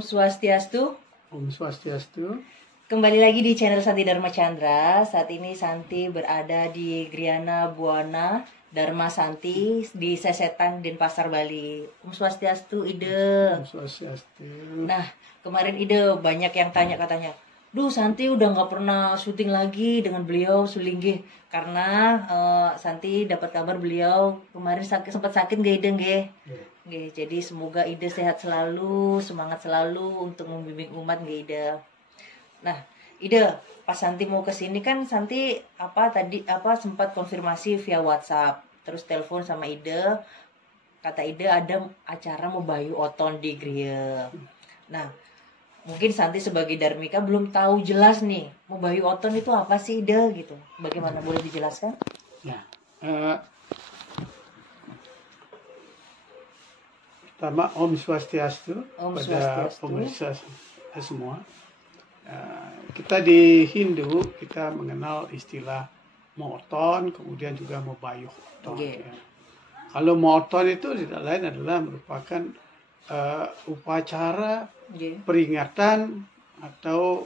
Om Swastiastu. Om Swastiastu. Kembali lagi di channel Santi Dharma Chandra. Saat ini Santi berada di Griana Buana Dharma Santi di Sesetan, Denpasar, Bali. Om Swastiastu, Ide. Om Swastiastu. Nah, kemarin Ide banyak yang tanya katanya, duh Santi udah nggak pernah syuting lagi dengan beliau Sulinggih karena Santi dapat kabar beliau kemarin sempat sakit gak Ide nggih. Nggih, jadi semoga Ide sehat selalu, semangat selalu untuk membimbing umat nggih Ide. Nah, Ide, pas Santi mau ke sini kan Santi sempat konfirmasi via WhatsApp, terus telepon sama Ide. Kata Ide ada acara Mobayu Oton di Griya. Nah, mungkin Santi sebagai Dharmika belum tahu jelas nih, Mobayu Oton itu apa sih Ide gitu. Bagaimana, boleh dijelaskan? Ya. Pertama Om Swastiastu pada pemirsa semua. Kita di Hindu kita mengenal istilah Moton, kemudian juga Mobayu Oton. Okay. Ya. Kalau Moton itu tidak lain adalah merupakan upacara peringatan atau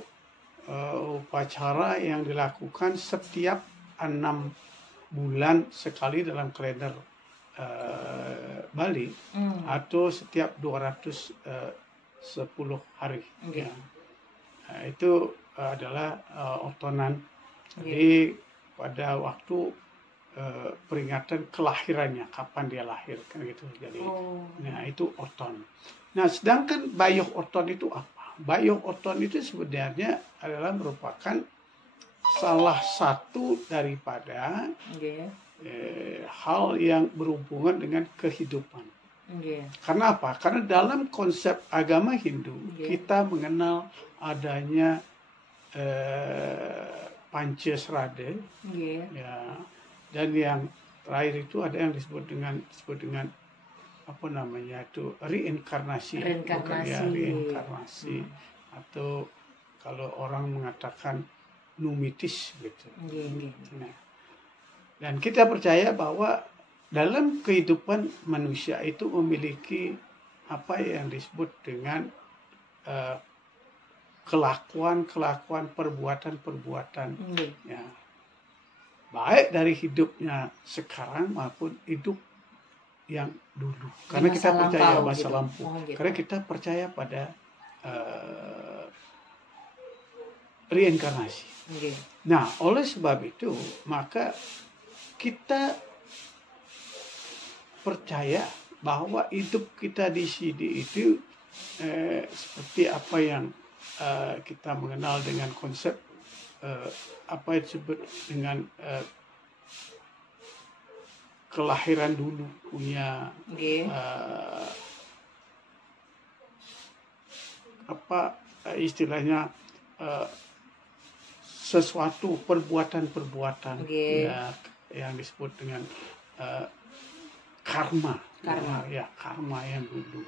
upacara yang dilakukan setiap 6 bulan sekali dalam kalender Bali atau setiap 210 hari. Ya. Nah, itu adalah otonan. Jadi pada waktu peringatan kelahirannya, kapan dia lahir kan gitu. Jadi nah itu oton. Nah, sedangkan Bayok Oton itu apa? Bayok Oton itu sebenarnya adalah merupakan salah satu daripada hal yang berhubungan dengan kehidupan. Karena apa? Karena dalam konsep agama Hindu kita mengenal adanya Pancasrada, ya, dan yang terakhir itu ada yang disebut dengan apa namanya itu reinkarnasi. Reinkarnasi atau kalau orang mengatakan numitis gitu. Nah, dan kita percaya bahwa dalam kehidupan manusia itu memiliki apa yang disebut dengan kelakuan, perbuatan, ya, baik dari hidupnya sekarang maupun hidup yang dulu. Karena kita percaya masa lampau. Karena kita percaya pada reinkarnasi. Nah, oleh sebab itu maka kita percaya bahwa hidup kita di sini itu seperti apa yang kita mengenal dengan konsep apa yang disebut dengan kelahiran dulu punya apa istilahnya sesuatu perbuatan ya, yang disebut dengan karma. Ya, karma yang dulu,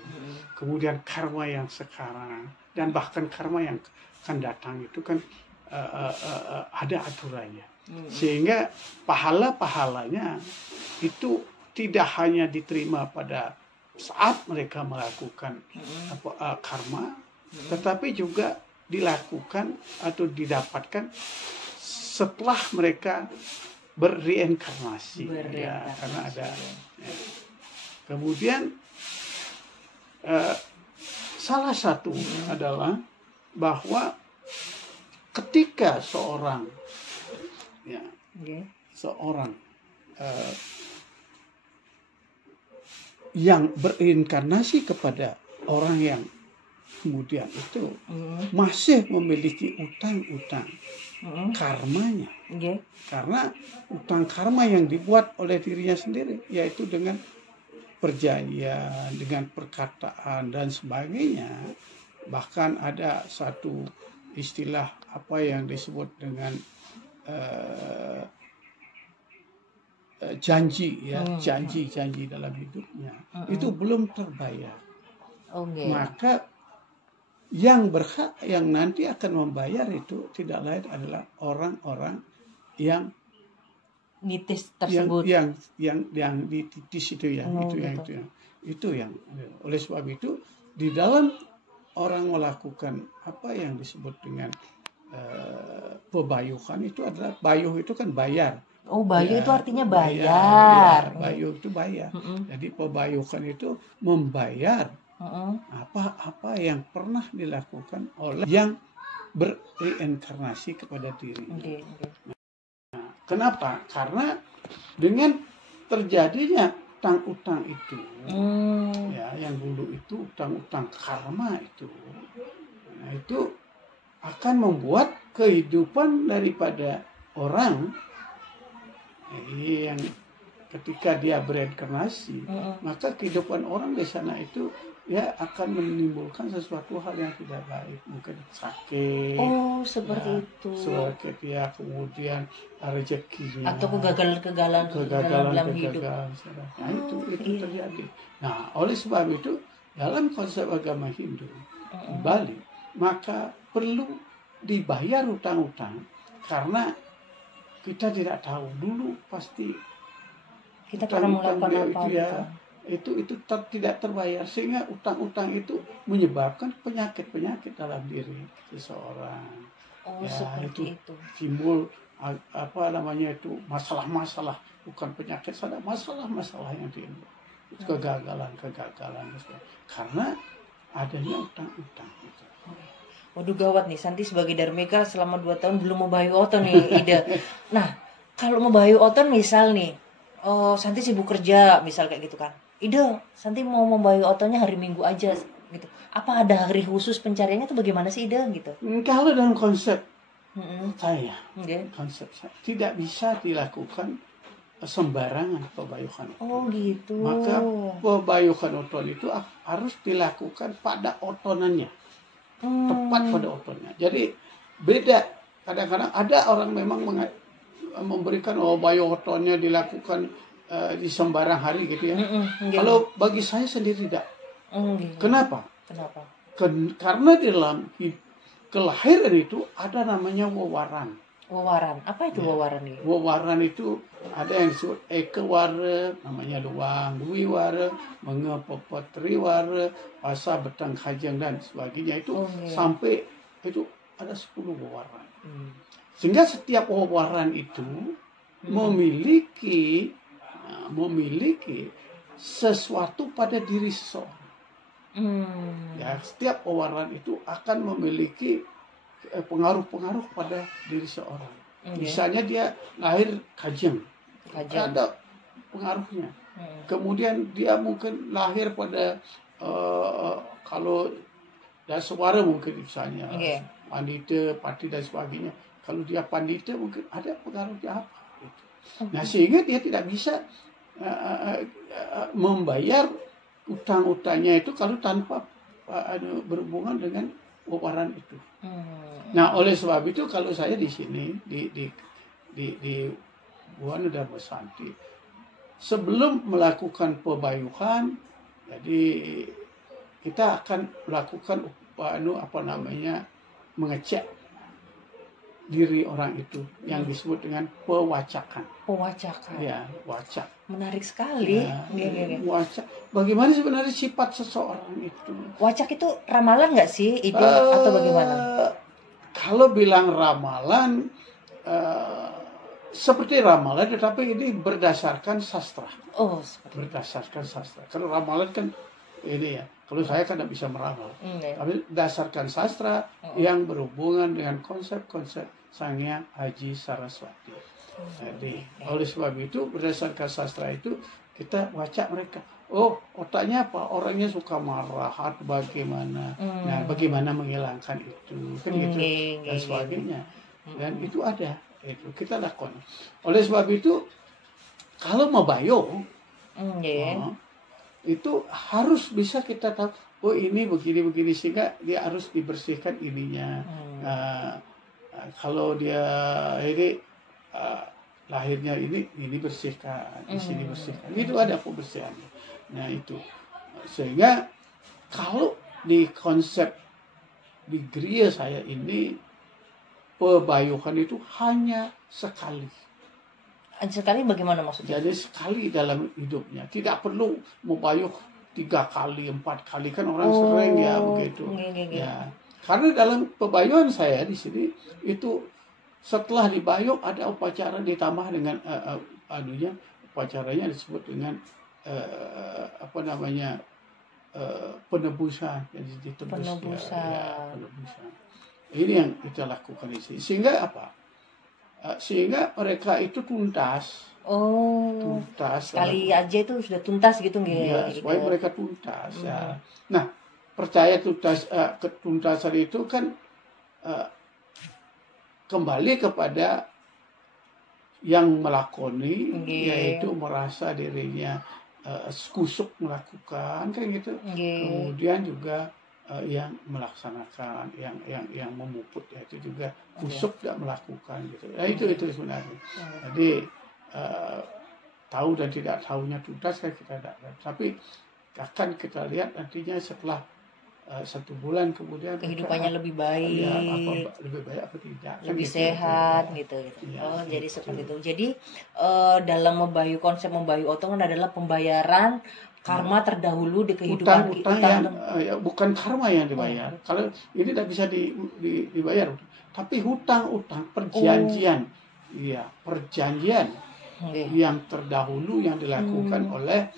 kemudian karma yang sekarang, dan bahkan karma yang akan datang itu kan ada aturannya, sehingga pahalanya itu tidak hanya diterima pada saat mereka melakukan karma, tetapi juga dilakukan atau didapatkan setelah mereka berreinkarnasi. Ya, karena ada. Ya. Kemudian salah satu adalah bahwa ketika seorang yang berinkarnasi kepada orang yang kemudian itu masih memiliki utang-utang karmanya, karena utang karma yang dibuat oleh dirinya sendiri, yaitu dengan perjanjian, dengan perkataan dan sebagainya. Bahkan ada satu istilah apa yang disebut dengan janji, ya, janji dalam hidupnya itu belum terbayar. Maka yang berhak, yang nanti akan membayar itu tidak lain adalah orang-orang yang nitis tersebut, yang dititis itu ya, itu yang oleh sebab itu di dalam orang melakukan apa yang disebut dengan pebayuhan, itu adalah bayuh itu kan bayar. Oh, bayuh Ya, itu artinya bayar. bayar. Ya, bayuh itu bayar. Mm-mm. Jadi pebayuhan itu membayar Mm-mm. apa yang pernah dilakukan oleh yang berreinkarnasi kepada diri. Oke. Kenapa? Karena dengan terjadinya utang-utang itu, ya, yang dulu itu utang-utang karma itu, nah itu akan membuat kehidupan daripada orang, yang ketika dia bereinkarnasi, maka kehidupan orang di sana itu ya akan menimbulkan sesuatu hal yang tidak baik, mungkin sakit. Oh, seperti ya, itu. Sakit ya, kemudian rezekinya Atau kegagalan dalam hidup. Nah, itu terjadi. Nah, oleh sebab itu dalam konsep agama Hindu di Bali, maka perlu dibayar utang-utang, karena kita tidak tahu dulu pasti kita pernah melakukan apa itu tidak terbayar, sehingga utang-utang itu menyebabkan penyakit-penyakit dalam diri seseorang. Oh, ya, seperti itu. Timbul apa namanya itu masalah-masalah, bukan penyakit saja, masalah-masalah yang timbul. Kegagalan karena adanya utang-utang itu. Waduh, gawat nih, Santi sebagai Dharmika selama 2 tahun belum membayu oton nih, Ida. Nah, kalau membayu oton misal nih, Santi sibuk kerja, misal kayak gitu kan. Ida, Santi mau membayu otonnya hari Minggu aja gitu. Apa ada hari khusus pencariannya tuh bagaimana sih, Ida gitu? Kalau dalam konsep saya, konsep saya tidak bisa dilakukan sembarangan pebayuhan oton. Oh gitu. Maka pebayuhan oton itu harus dilakukan pada otonannya. Tepat pada otonnya. Jadi beda. Kadang-kadang ada orang memang memberikan bayu otonnya dilakukan di sembarang hari gitu ya. Kalau bagi saya sendiri tidak. Kenapa? Karena di dalam kelahiran itu ada namanya wewaran. Wewaran, apa itu wewaran ini? Wewaran itu ada yang disebut ekewara, namanya doang, duiwara, mengepepet triwara, pasa betang kajang dan sebagainya itu sampai itu ada 10 wewaran. Sehingga setiap wewaran itu memiliki sesuatu pada diri seseorang. Ya, setiap wewaran itu akan memiliki pengaruh-pengaruh pada diri seorang. Misalnya dia lahir kajang. Ada pengaruhnya. Kemudian dia mungkin lahir pada kalau daswara mungkin misalnya pandita, pati dan sebagainya. Kalau dia pandita mungkin ada pengaruhnya apa. Gitu. Nah, sehingga dia tidak bisa membayar utang-utangnya itu kalau tanpa berhubungan dengan wewaran itu. Nah, oleh sebab itu kalau saya di sini di Buana Dharma Santi, sebelum melakukan pebayuhan, jadi kita akan melakukan mengecek diri orang itu yang disebut dengan pewacakan. Pewacakan. Ya, wacak. Menarik sekali. Ya, wacak. Bagaimana sebenarnya sifat seseorang itu? Wacak itu ramalan nggak sih, Ide, atau bagaimana? Kalau bilang ramalan, seperti ramalan, tetapi ini berdasarkan sastra. Oh, berdasarkan sastra. Kalau ramalan kan ini ya. Kalau saya kan tidak bisa meramal. Tapi berdasarkan sastra yang berhubungan dengan konsep-konsep Sanghyang Haji Saraswati. Jadi, oleh sebab itu berdasarkan sastra itu kita baca mereka. Oh, otaknya apa? Orangnya suka marah atau bagaimana? Nah, bagaimana menghilangkan itu? Kan gitu dan sebagainya. Dan itu ada. Itu kita lakukan. Oleh sebab itu kalau mau bayo, itu harus bisa kita tahu, oh ini begini-begini, sehingga dia harus dibersihkan ininya. Kalau dia ini lahirnya ini bersihkan, di sini bersihkan. Itu ada pembersihannya. Nah itu, sehingga kalau di konsep di Griya saya ini pebayuhan itu hanya sekali. Sekali bagaimana maksudnya? Jadi sekali dalam hidupnya, tidak perlu membayuh 3 kali 4 kali kan orang sering ya begitu. Nggih. Ya, karena dalam pebayuan saya di sini itu setelah dibayung ada upacara ditambah dengan anunya, upacaranya disebut dengan apa namanya, penebusan. Jadi ditebus Penebusan. penebusan. Ini yang kita lakukan di sini. Sehingga apa? Sehingga mereka itu tuntas. Tuntas. Sekali aja itu sudah tuntas gitu nggih. Ya, supaya mereka tuntas. Ya. Nah, percaya ketuntasan itu kan kembali kepada yang melakoni, yaitu merasa dirinya kusuk melakukan kan gitu. Kemudian juga yang melaksanakan, yang memuput, yaitu juga kusuk tidak melakukan gitu. Nah, itu sebenarnya. Jadi tahu dan tidak tahunya tuntas kan kita tidak. Tapi akan kita lihat nantinya setelah 1 bulan kemudian kehidupannya lebih baik, lebih baik apa tidak, lebih sehat gitu. Ya, jadi seperti itu. Jadi dalam konsep membayu otongan adalah pembayaran karma terdahulu di kehidupan utang yang bukan karma yang dibayar. Kalau ini tidak bisa dibayar, tapi hutang perjanjian. Iya, perjanjian yang terdahulu yang dilakukan oleh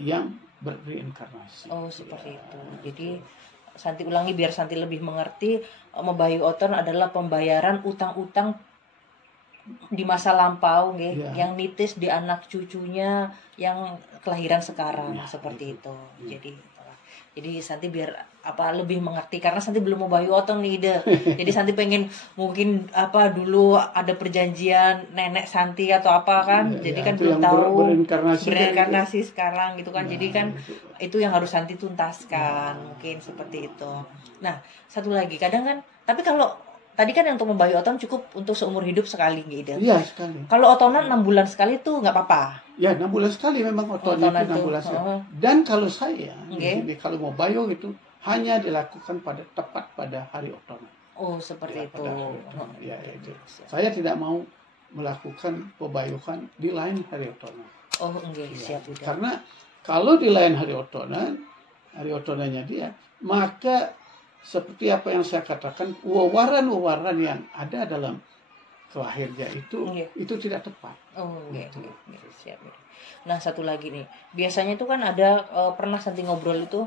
yang berreinkarnasi. Seperti itu. Jadi Santi ulangi biar Santi lebih mengerti. Membayu oton adalah pembayaran utang-utang di masa lampau, yang nitis di anak cucunya yang kelahiran sekarang, seperti itu. Jadi Santi biar lebih mengerti karena Santi belum mau bayu otong nih ide. Jadi Santi pengen mungkin dulu ada perjanjian nenek Santi atau apa kan. Jadi kan belum tahu berinkarnasi sekarang gitu kan. Jadi kan itu yang harus Santi tuntaskan, mungkin seperti itu. Nah, satu lagi kadang kan, tapi kalau tadi kan yang untuk membayu oton cukup untuk seumur hidup sekali gitu. Iya, sekali. Kalau otonan 6 bulan sekali tuh nggak apa-apa. Ya, 6 bulan sekali memang otonnya itu 6 bulan sekali. Dan kalau saya, kalau mau bayu itu hanya dilakukan tepat pada hari otonan. Seperti itu. Ya, itu. Saya tidak mau melakukan pebayuhan di lain hari otonan. Siap. Karena kalau di lain hari otonannya dia, maka seperti apa yang saya katakan, wawaran yang ada dalam kelahirnya itu tidak tepat. Siap. Nah, satu lagi nih, biasanya itu kan ada pernah Santi ngobrol itu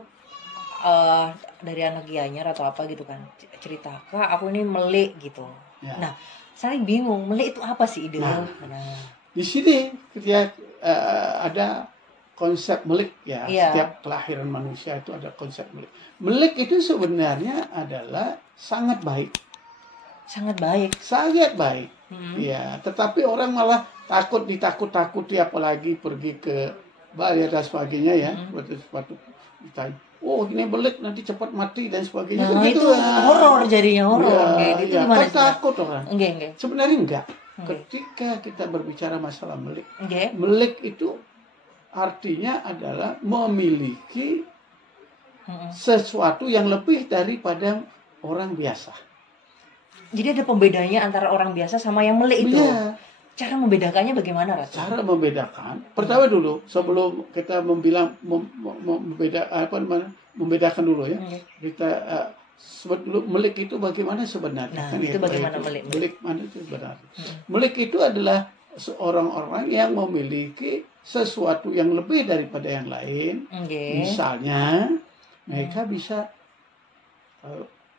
dari anak Gianyar atau apa gitu kan, cerita, Kak aku ini melik gitu. Nah, saya bingung, melik itu apa sih ide? Di sini ketika ada konsep melik setiap kelahiran manusia itu ada konsep melik. Melik itu sebenarnya adalah sangat baik. Sangat baik. Ya, tetapi orang malah ditakut-takuti, apalagi pergi ke Bali dan sebagainya ya. Sepatu ditanya, ini melik nanti cepat mati dan sebagainya. Nah, itu horor jadinya itu gimana sih? Takut orang. Enggak. Sebenarnya enggak. Ketika kita berbicara masalah melik, melik itu artinya adalah memiliki sesuatu yang lebih daripada orang biasa. Jadi ada pembedanya antara orang biasa sama yang melik itu. Iya. Cara membedakannya bagaimana, Ratu? Cara membedakan, pertama dulu sebelum kita membedakan dulu ya. Kita sebut dulu melik itu bagaimana sebenarnya. Nah, itu bagaimana melik? Melik mana itu sebenarnya? Melik itu adalah orang-orang yang memiliki sesuatu yang lebih daripada yang lain. Misalnya mereka bisa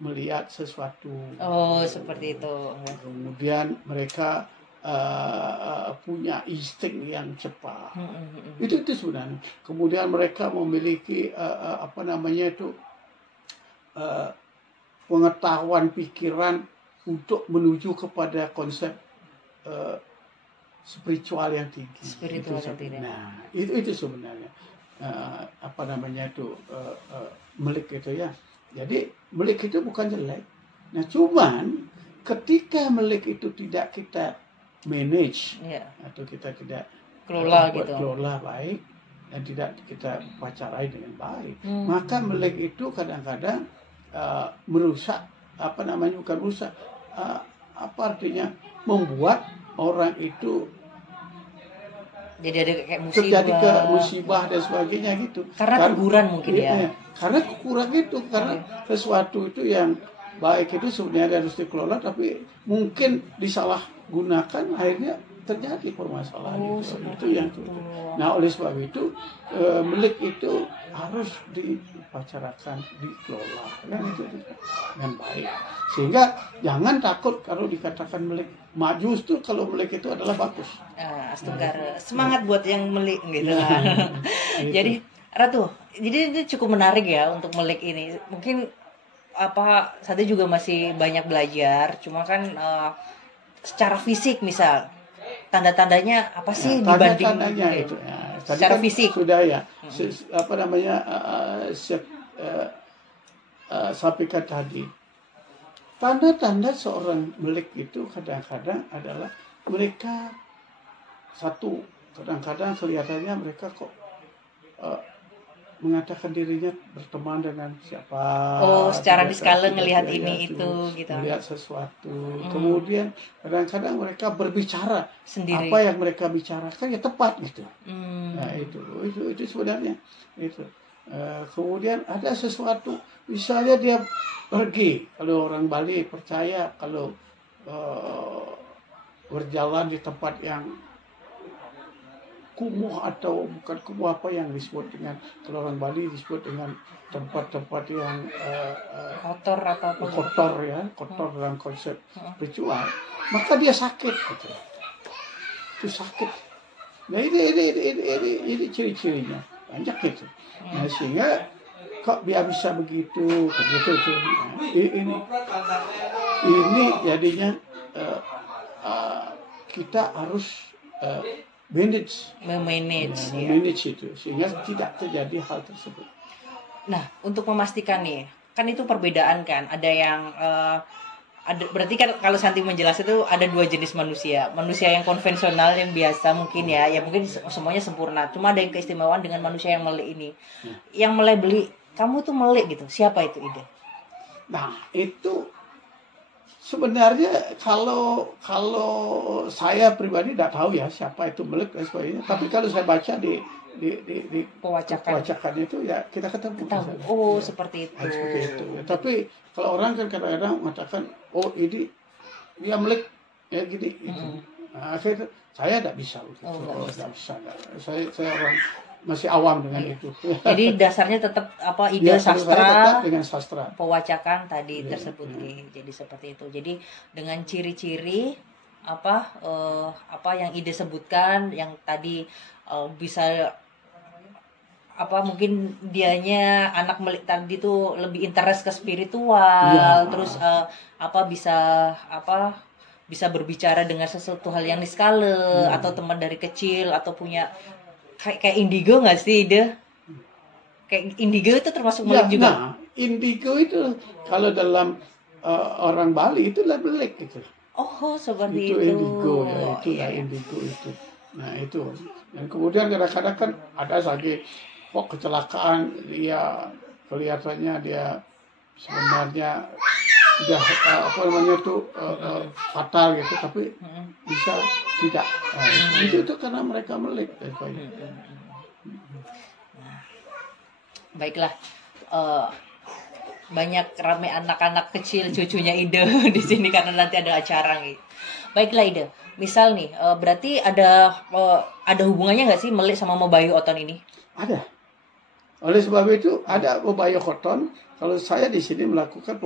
melihat sesuatu. Seperti itu. Kemudian mereka punya insting yang cepat. Itu sebenarnya. Kemudian mereka memiliki pengetahuan pikiran untuk menuju kepada konsep spiritual yang tinggi. Nah, itu sebenarnya melik itu ya. Jadi melik itu bukan jelek. Nah, cuman ketika melik itu tidak kita manage atau kita tidak kelola baik dan tidak kita pacarai dengan baik, maka melik itu kadang-kadang merusak, bukan rusak, artinya membuat orang itu Jadi ada kayak terjadi ke musibah. musibah dan sebagainya gitu. Karena teguran mungkin ya. Karena kurang itu, karena sesuatu itu yang baik itu sebenarnya harus dikelola, tapi mungkin disalahgunakan, akhirnya terjadi permasalahan itu yang itu. Nah, oleh sebab itu milik itu harus dipacarakan, dikelola kan itu dengan baik, sehingga jangan takut kalau dikatakan milik. Justru kalau milik itu adalah bagus. Astungkara. Semangat buat yang milik gitu. Gitu. Jadi Ratu, jadi itu cukup menarik ya untuk milik ini. Mungkin apa Santi juga masih banyak belajar, cuma kan secara fisik misal tanda-tandanya apa sih dibanding tanda-tandanya itu secara kan fisik sudah ya apa namanya sampaikan tadi, tanda-tanda seorang milik itu kadang-kadang adalah mereka kadang-kadang kelihatannya mereka kok mengatakan dirinya berteman dengan siapa. Secara diskala ngelihat ini itu gitu. Melihat sesuatu. Kemudian kadang-kadang mereka berbicara sendiri. Apa yang mereka bicarakan ya tepat gitu. Nah, itu sebenarnya itu. Kemudian ada sesuatu, misalnya dia pergi, kalau orang Bali percaya kalau berjalan di tempat yang kumuh atau bukan kumuh, apa yang disebut dengan, kalau orang Bali disebut dengan tempat-tempat yang kotor atau apa? Kotor dalam konsep ritual, maka dia sakit gitu. Itu sakit. Nah ini ciri-cirinya banyak gitu. Nah, sehingga kok dia bisa begitu. Nah, ini jadinya kita harus manage itu sehingga tidak terjadi hal tersebut. Nah, untuk memastikan nih, kan itu perbedaan kan, ada yang berarti kan kalau Santi menjelaskan itu ada dua jenis manusia yang konvensional yang biasa mungkin ya mungkin semuanya sempurna, cuma ada yang keistimewaan dengan manusia yang melek ini. Yang melek beli, kamu tuh melek gitu, siapa itu Ida? Nah, itu sebenarnya kalau saya pribadi tidak tahu ya siapa itu melek dan sebagainya. Tapi kalau saya baca di pewacakan itu ya kita ketemu. Seperti itu. Seperti itu. Ya, tapi kalau orang kan kadang-kadang mengatakan, ini dia melek ya gini. Gitu. Nah, saya tidak bisa. Tidak bisa. Saya orang masih awam dengan itu. Jadi dasarnya tetap ide sastra dengan sastra. Pewacakan tadi tersebut nih. Jadi seperti itu. Jadi dengan ciri-ciri apa yang ide sebutkan yang tadi bisa mungkin dianya anak melik tadi tuh lebih interest ke spiritual, terus bisa berbicara dengan sesuatu hal yang niskale atau teman dari kecil atau punya kayak indigo nggak sih Ide? Kayak indigo itu termasuk melek juga. Nah, indigo itu kalau dalam orang Bali itu melek gitu. Seperti itu. Indigo ya, itulah indigo itu. Nah, itu. Dan kemudian kadang-kadang kan ada lagi kecelakaan, dia kelihatannya dia sebenarnya sudah fatal gitu, tapi bisa tidak. Itu karena mereka melek. Baiklah, banyak ramai anak-anak kecil cucunya Ida di sini karena nanti ada acara gitu. Baiklah Ida, misal nih berarti ada hubungannya nggak sih melek sama Mobayu-oton ini? Ada. Oleh sebab itu ada Mobayu-oton. Kalau saya di sini melakukan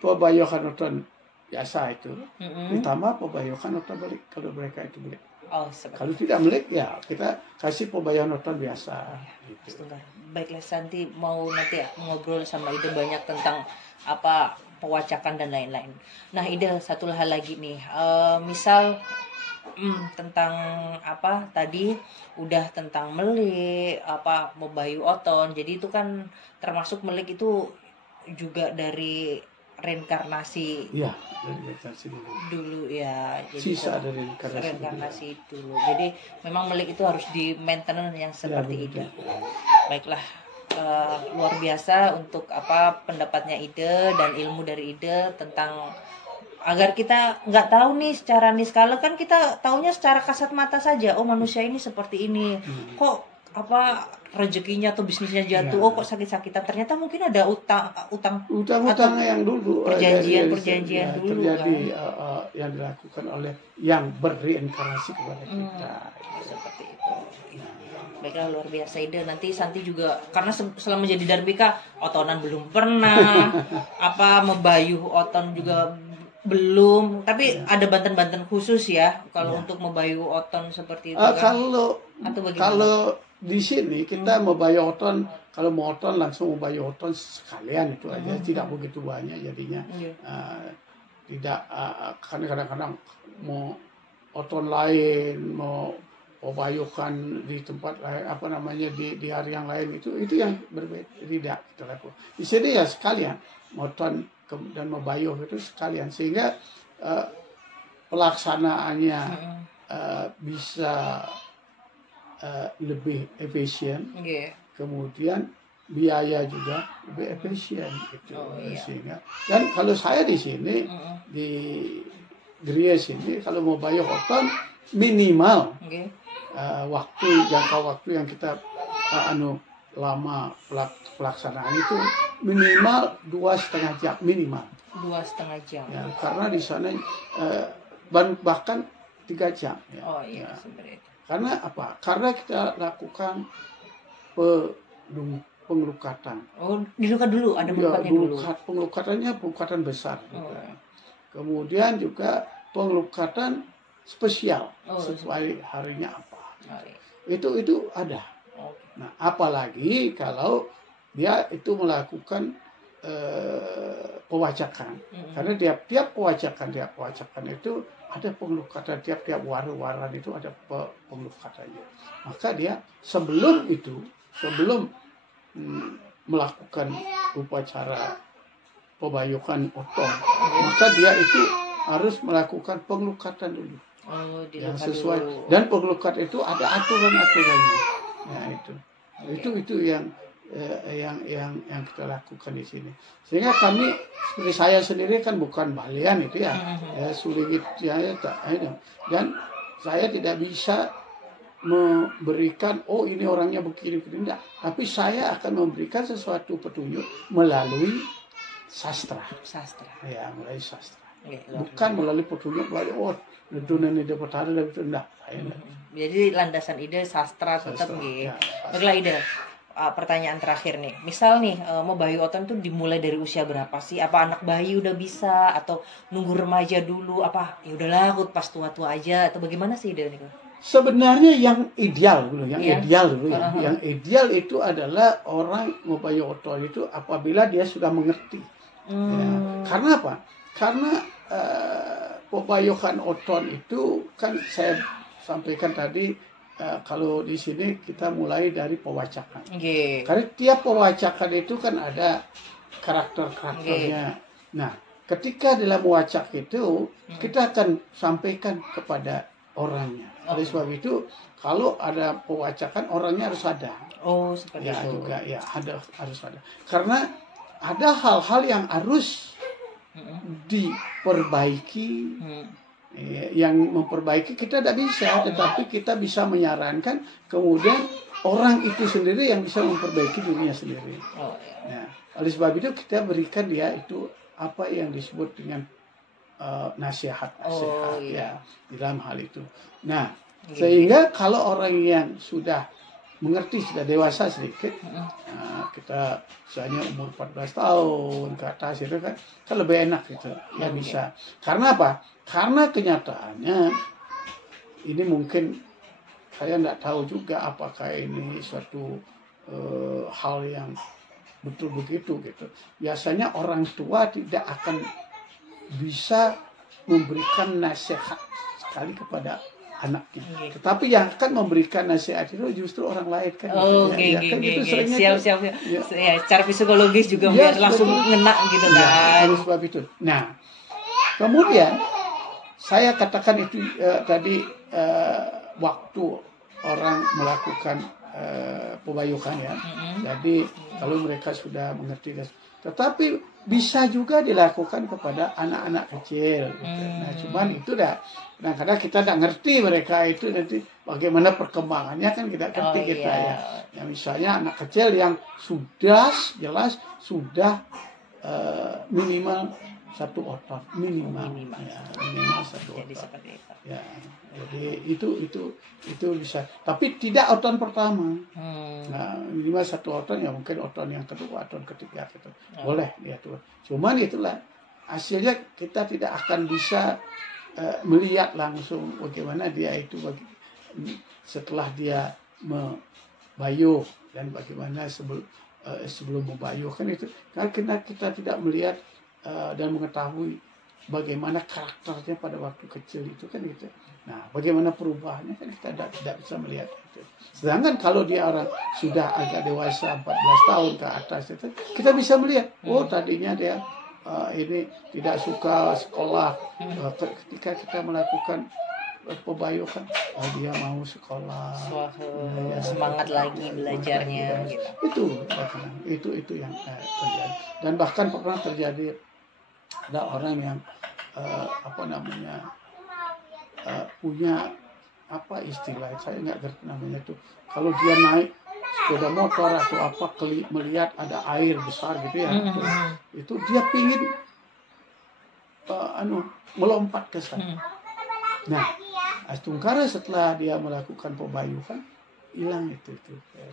Mobayu-oton biasa itu, ditambah Mobayu-oton melek kalau mereka itu melek. Kalau tidak melek ya kita kasih Mobayu-oton biasa. Gitu. Baiklah, Santi mau nanti ngobrol sama Ida banyak tentang pewacakan dan lain-lain. Nah Ida, satu hal lagi nih, misal tentang tadi udah tentang melik Mobayu-oton, jadi itu kan termasuk melik itu juga dari reinkarnasi. Iya, dari reinkarnasi dulu ya. Jadi sisa dari reinkarnasi dulu. Jadi memang melik itu harus di maintenance yang seperti itu. Baiklah, luar biasa untuk pendapatnya Ida dan ilmu dari Ida tentang agar kita nggak tahu nih secara niskala, kan kita taunya secara kasat mata saja, oh manusia ini seperti ini, kok apa rezekinya atau bisnisnya jatuh, oh kok sakit-sakitan, ternyata mungkin ada utang-utang yang dulu perjanjian dulu terjadi kan. yang dilakukan oleh yang berreinkarnasi kepada kita. Seperti itu. Baiklah, luar biasa ide. Nanti Santi juga, karena selama menjadi Darbika, otonan belum pernah, apa membayuh oton juga belum. Tapi ada banten-banten khusus ya kalau untuk membayuh oton seperti itu. Kan? Kalau di sini kita membayuh oton, kalau mau oton langsung membayuh oton sekalian itu aja, tidak begitu banyak jadinya. Tidak kadang-kadang mau oton lain, mau bayukan di tempat lain, apa namanya di hari yang lain, itu yang berbeda, tidak kita lakukan. Di sini ya sekalian moton dan membayuh itu sekalian, sehingga pelaksanaannya bisa lebih efisien, kemudian biaya juga lebih efisien gitu. Sehingga, dan kalau saya di sini di Gria sini kalau mau bayuh oton minimal jangka waktu yang kita lama pelaksanaan itu minimal 2,5 jam minimal. 2,5 jam. Ya, karena di sana bahkan 3 jam. Ya. Oh iya, seperti itu. Karena apa? Karena kita lakukan pengelukatan. Oh, dilukat dulu, ada pengelukatnya dulu. Pengelukatannya pengelukatan besar. Kemudian juga pengelukatan spesial sesuai harinya apa. Itu ada. Nah, apalagi kalau dia itu melakukan pewacakan. Karena tiap pewacakan itu ada pengelukatan, tiap waran itu ada pengelukatannya. Maka dia sebelum melakukan upacara pebayukan oton, maka dia itu harus melakukan pengelukatan dulu. Yang sesuai dulu. Dan pengelukat itu ada aturan-aturannya. Ya itu yang kita lakukan di sini. Sehingga kami, seperti saya sendiri kan bukan balian itu ya, sulit ya, dan saya tidak bisa memberikan ini orangnya begini tidak. Tapi saya akan memberikan sesuatu petunjuk melalui sastra. Ya, melalui sastra. Bukan melalui petunjuk melalui dunia ini dapat ada dan tidak. Jadi landasan ide sastra tetap gitu. Baiklah ide. Pertanyaan terakhir nih, misal nih mau bayi oton tuh dimulai dari usia berapa sih? Apa anak bayi udah bisa atau nunggu remaja dulu? Apa ya udahlah aku pas tua-tua aja atau bagaimana sih ide nih? Sebenarnya yang ideal dulu, yang ideal itu adalah orang mau bayi oton itu apabila dia sudah mengerti. Ya. Karena apa? Karena pebayukan oton itu kan saya sampaikan tadi. Kalau di sini kita mulai dari pewacakan. Karena tiap pewacakan itu kan ada karakter-karakternya. Nah, ketika dalam wacak itu kita akan sampaikan kepada orangnya. Oleh sebab itu, kalau ada pewacakan orangnya harus ada. Oh, seperti itu. Juga ya harus ada. Karena ada hal-hal yang harus diperbaiki. Yang memperbaiki kita tidak bisa, tetapi kita bisa menyarankan, kemudian orang itu sendiri yang bisa memperbaiki dirinya sendiri. Nah, oleh sebab itu kita berikan dia itu apa yang disebut dengan nasihat ya di dalam hal itu. Nah, sehingga kalau orang yang sudah mengerti, sudah dewasa sedikit, kita misalnya umur 14 tahun ke atas itu kan lebih enak gitu, ya bisa. Karena apa? Karena kenyataannya ini mungkin saya tidak tahu juga apakah ini suatu hal yang betul begitu gitu. Biasanya orang tua tidak akan bisa memberikan nasihat sekali kepada anaknya. Tetapi yang akan memberikan nasihat itu justru orang lain kan. Gitu seringnya. Siap. Ya, secara psikologis juga langsung ngena gitu kan. Oleh sebab itu. Nah, kemudian saya katakan itu tadi waktu orang melakukan pebayukan ya. Jadi kalau mereka sudah mengerti, Tetapi bisa juga dilakukan kepada anak-anak kecil. Gitu. Nah, cuman itu dah. Kadang-kadang kita tidak ngerti mereka itu nanti bagaimana perkembangannya kan kita ngerti kita ya. Ya misalnya anak kecil yang sudah jelas sudah minimal satu otot minimal. Ya, minimal satu otot. Jadi seperti itu. Ya, jadi itu bisa. Tapi tidak otot pertama. Nah, minimal satu otot ya mungkin otot yang kedua, otot ketiga gitu. Boleh dia tuh. Cuman itulah hasilnya kita tidak akan bisa melihat langsung bagaimana dia itu setelah dia membayuh dan bagaimana sebelum membayuh kan itu karena kita tidak melihat dan mengetahui bagaimana karakternya pada waktu kecil itu kan gitu. Nah, bagaimana perubahannya kan kita tidak bisa melihat itu. Sedangkan kalau dia orang sudah agak dewasa 14 tahun ke atas itu kita bisa melihat oh tadinya dia ini tidak suka sekolah. Ketika kita melakukan pebayuhan dia mau sekolah semangat lagi belajarnya gitu. Itu yang terjadi dan bahkan pernah terjadi ada orang yang punya apa saya nggak ngerti namanya itu kalau dia naik sepeda motor atau apa melihat ada air besar gitu ya itu dia pingin melompat ke sana. Nah, Astungkara setelah dia melakukan pebayuhan hilang itu.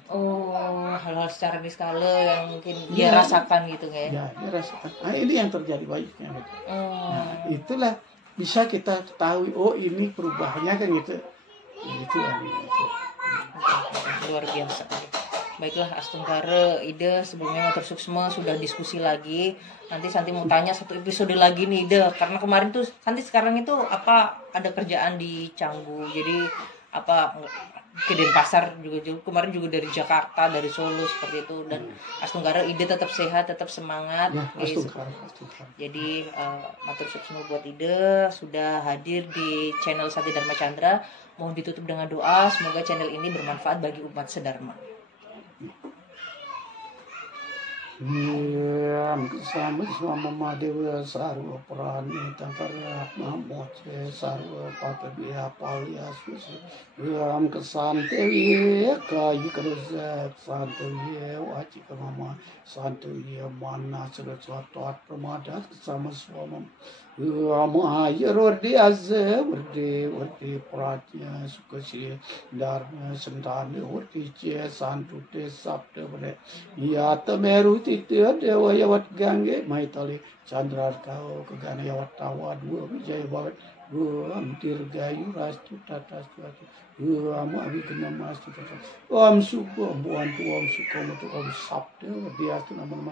Oh, hal-hal secara skala yang mungkin dia rasakan gitu kayak. Ya, dia rasakan. Nah, ini yang terjadi baiknya gitu. Nah, itulah bisa kita ketahui oh ini perubahannya kan gitu. Itu kan gitu. Luar biasa. Baiklah Astungkara, Ida sebelumnya Matur Suksma sudah diskusi lagi. Nanti Santi mau tanya satu episode lagi nih Ida, karena kemarin tuh Santi sekarang itu ada kerjaan di Canggu. Jadi ke Denpasar juga kemarin juga dari Jakarta, dari Solo seperti itu dan Astungkara Ida tetap sehat, tetap semangat. Ya, Astungkara. Jadi Matur Suksma buat Ida sudah hadir di channel Santi Dharma Chandra. Mohon ditutup dengan doa semoga channel ini bermanfaat bagi umat sedharma. Sama Madewa Sarwa Prani Tangkara Namoce Sarwa Patabiya Palya Susi Ram Kesantewi Kayi Kerza Santewi Wajika Mama Santewi Mana Surat Permadat sama suamam Mahayar Wardi Azza Wardi Pratnya Sukasi Dharma Sentani Wardi Cia Santute Sabda Bade Yata Meru Titya Dewa Yawat Gange Maitali Chandra Kau Kegana Yawat Tawa Dua Wijaya Bawat Dua Dirgayu Rastu Tata Suatu Dua Abhigna Mastu Tata Om Suko Buan Tu Om Suko Mutu Om Sabda Dia Tu nama